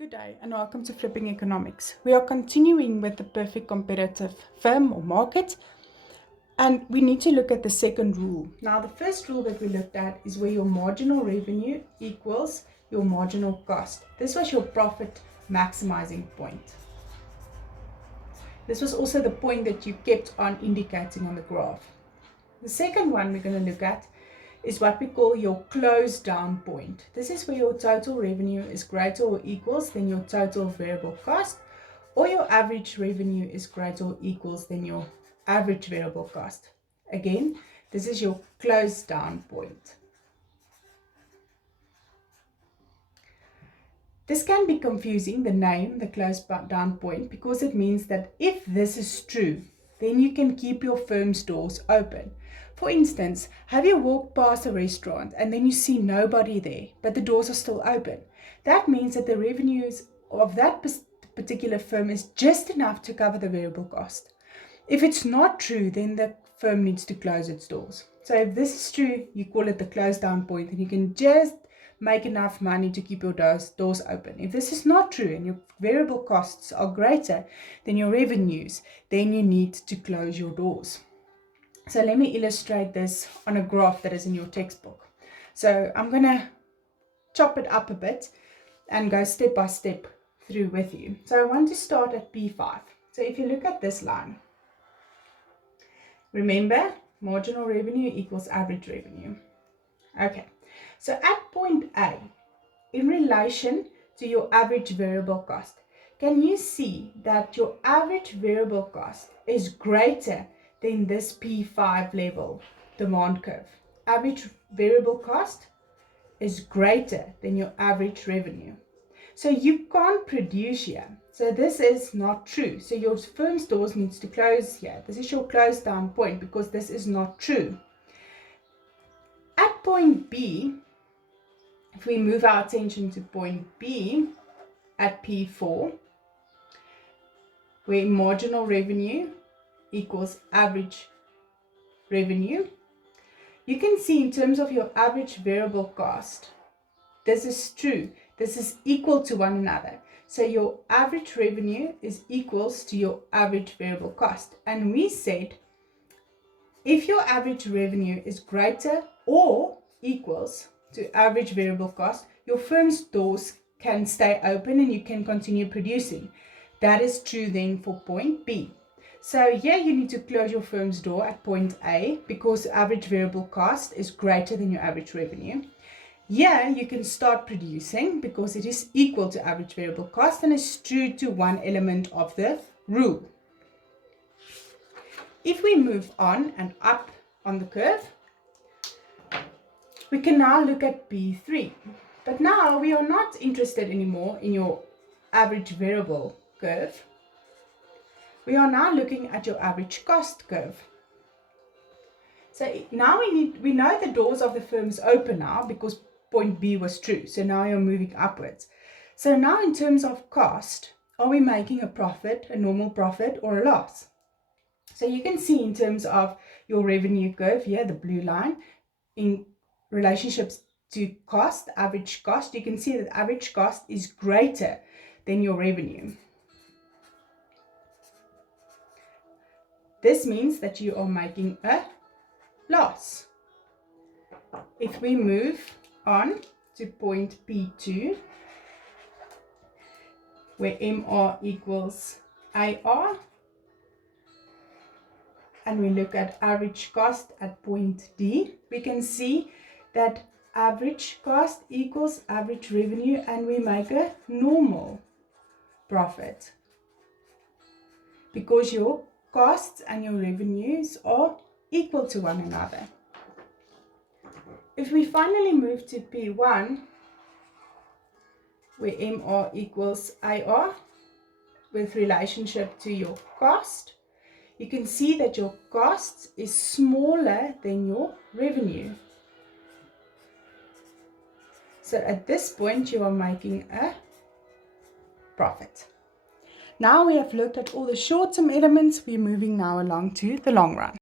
Good day and welcome to Flipping Economics. We are continuing with the perfect competitive firm or market, and we need to look at the second rule. Now, the first rule that we looked at is where your marginal revenue equals your marginal cost. This was your profit maximizing point. This was also the point that you kept on indicating on the graph. The second one we're going to look at is what we call your close down point. This is where your total revenue is greater or equals than your total variable cost, or your average revenue is greater or equals than your average variable cost. Again, this is your close down point. This can be confusing, the name, the close down point, because it means that if this is true, then you can keep your firm's doors open. For instance, have you walked past a restaurant and then you see nobody there, but the doors are still open? That means that the revenues of that particular firm is just enough to cover the variable cost. If it's not true, then the firm needs to close its doors. So if this is true, you call it the close down point, and you can just make enough money to keep your doors open. If this is not true and your variable costs are greater than your revenues, then you need to close your doors. So let me illustrate this on a graph that is in your textbook. So I'm going to chop it up a bit and go step by step through with you. So I want to start at P5. So if you look at this line, remember, marginal revenue equals average revenue. Okay, so at point A, in relation to your average variable cost, can you see that your average variable cost is greater than this P5 level demand curve? Average variable cost is greater than your average revenue. So you can't produce here. So this is not true. So your firm's doors needs to close here. This is your close down point because this is not true. At point B, if we move our attention to point B at P4, where marginal revenue equals average revenue, you can see in terms of your average variable cost, this is true. This is equal to one another. So your average revenue is equals to your average variable cost. And we said, if your average revenue is greater or equals to average variable cost, your firm's doors can stay open and you can continue producing. That is true then for point B. So here you need to close your firm's door at point A because average variable cost is greater than your average revenue. Here you can start producing because it is equal to average variable cost and is true to one element of the rule. If we move on and up on the curve, we can now look at P3. But now we are not interested anymore in your average variable curve. We are now looking at your average cost curve. So now we know the doors of the firm is open now because point B was true. So now you're moving upwards. So now in terms of cost, are we making a profit, a normal profit, or a loss? So you can see in terms of your revenue curve here, the blue line, in relationships to cost, average cost, you can see that average cost is greater than your revenue. This means that you are making a loss. If we move on to point P2, where MR equals AR, and we look at average cost at point D, we can see that average cost equals average revenue and we make a normal profit because your costs and your revenues are equal to one another. If we finally move to P1, where MR equals AR with relationship to your cost, you can see that your cost is smaller than your revenue. So at this point, you are making a profit. Now we have looked at all the short-term elements, we're moving now along to the long run.